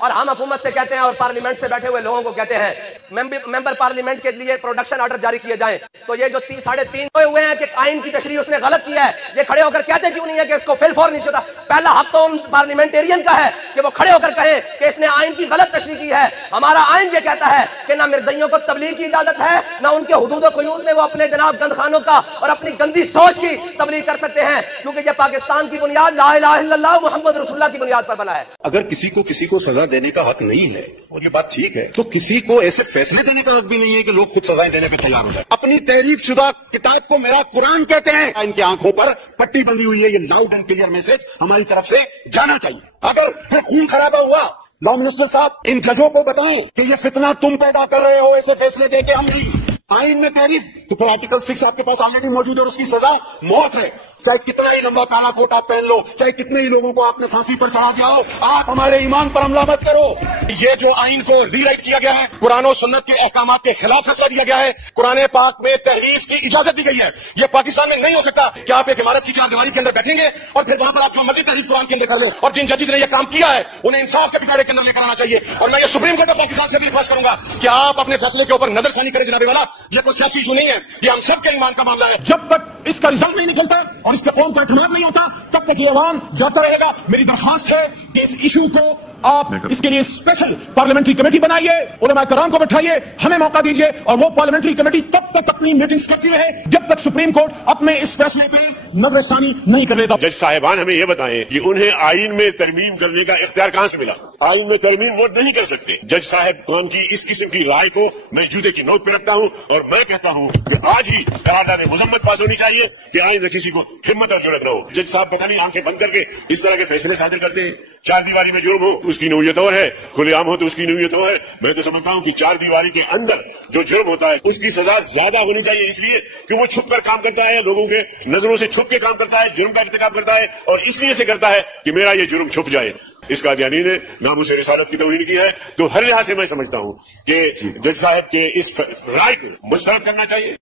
اور ہم حکومت سے کہتے ہیں اور پارلیمنٹ سے بیٹھے ہوئے لوگوں کو کہتے ہیں ممبر پارلیمنٹ کے لیے پروڈکشن آرڈر جاری کیے جائیں. تو یہ جو 3.5 ہوئے ہیں کہ آئین کی تشریح اس نے غلط کیا ہے, یہ کھڑے ہو کر کہتے کیوں نہیں ہے کہ اس کو فل فور نہیں چاہتا؟ پہلا حق تو ان پارلیمنٹیرین کا ہے کہ وہ کھڑے ہو کر کہیں کہ اس نے آئین کی غلط تشریح کی ہے. ہمارا آئین یہ کہتا ہے کہ نہ مرزائیوں کو تبلیغ کی اجازت ہے, نہ ان کے حدود و قیود میں وہ اپنے جناب گند خانوں کا اور اپنی گندی سوچ کی تبلیغ کر سکتے ہیں, کیونکہ یہ پاکستان کی بنیاد لا الہ الا اللہ محمد رسول اللہ کی بنیاد پر بنا ہے. اگر کسی کو سزا دینے کا حق نہیں ہے, اور یہ بات ٹھیک ہے, تو کسی کو ایسے فیصلے دینے کا حق بھی نہیں ہے کہ لوگ خود سزائیں دینے پہ تیار ہو جائیں. اپنی تحریف شدہ کتاب کو میرا قرآن کہتے ہیں, ان کی آنکھوں پر پٹی بندی ہوئی ہے. یہ لاؤڈ اینڈ کلیئر میسج ہماری طرف سے جانا چاہیے. اگر پھر خون خرابہ ہوا, لا منسٹر صاحب ان ججوں کو بتائیں کہ یہ فتنہ تم پیدا کر رہے ہو, ایسے فیصلے دے کے ہم نہیں. آئین میں تحریف تو پھر آرٹیکل 6 آپ کے پاس آلریڈی موجود ہے اور اس کی سزا موت ہے. چاہے کتنا ہی لمبا کالا کوٹ آپ پہن لو, چاہے کتنے ہی لوگوں کو آپ نے پھانسی پر چڑھا دیا ہو, آپ ہمارے ایمان پر حملہ مت کرو. یہ جو آئین کو ری رائٹ کیا گیا ہے, قرآن و سنت کے احکامات کے خلاف فیصلہ دیا گیا ہے, قرآن پاک میں تحریف کی اجازت دی گئی ہے. یہ پاکستان میں نہیں ہو سکتا کہ آپ ایک عمارت کی چار دیواری کے اندر بیٹھیں گے اور پھر وہاں پر آپ جو مزید تحریف قرآن کے اندر کر لیں. اور جن ججز نے یہ کام کیا ہے انہیں انصاف کے پٹارے کے اندر لے کر آنا چاہیے. اور میں یہ سپریم کورٹ آف پاکستان سے بھی ریکویسٹ کروں گا کہ آپ اپنے فیصلے کے اوپر نظر ثانی کریں. جناب والا, یہ کوئی سیاسی ایشو نہیں ہے, یہ ہم سب کے ایمان کا معاملہ ہے. جب تک اس کا رزلٹ نہیں نکلتا اور اس پہ قوم کا اعتماد نہیں ہوتا, تب تک یہ عوام جاتا رہے گا. میری درخواست ہے کہ اس ایشو کو آپ اس کے لیے اسپیشل پارلیمنٹری کمیٹی بنائیے, علماء کرام کو بٹھائیے, ہمیں موقع دیجیے, اور وہ پارلیمنٹری کمیٹی تب تک اپنی میٹنگز کرتی رہے جب تک سپریم کورٹ اپنے اس فیصلے پہ نظر ثانی نہیں کر لیتا. جج صاحبان ہمیں یہ بتائیں کہ انہیں آئین میں ترمیم کرنے کا اختیار کہاں سے ملا؟ آئین میں ترمیم وہ نہیں کر سکتے. جج صاحب کی اس قسم کی رائے کو میں جوتے کی نوک پہ رکھتا ہوں, اور میں کہتا ہوں کہ آج ہی قرارداد مذمت پاس ہونی چاہیے کہ آئندہ کسی کو ہمت اور جرأت نہ ہو. جج صاحب پتہ نہیں آنکھیں بند کر کے اس طرح کے فیصلے صادر کرتے ہیں. چار دیواری میں جرم ہو اس کی نوعیت اور ہے, کھلے عام ہو تو اس کی نوعیت اور ہے. میں تو سمجھتا ہوں کہ چار دیواری کے اندر جو جرم ہوتا ہے اس کی سزا زیادہ ہونی چاہیے, اس لیے کہ وہ چھپ کر کام کرتا ہے, لوگوں کے نظروں سے چھپ کے کام کرتا ہے, جرم کا ارتکاب کرتا ہے, اور اس لیے سے کرتا ہے کہ میرا یہ جرم چھپ جائے. اس قادیانی نے ناموس رسالت کی توہین کی ہے. تو ہر لحاظ سے میں سمجھتا ہوں کہ جج صاحب کے اس رائے کو مسترد کرنا چاہیے.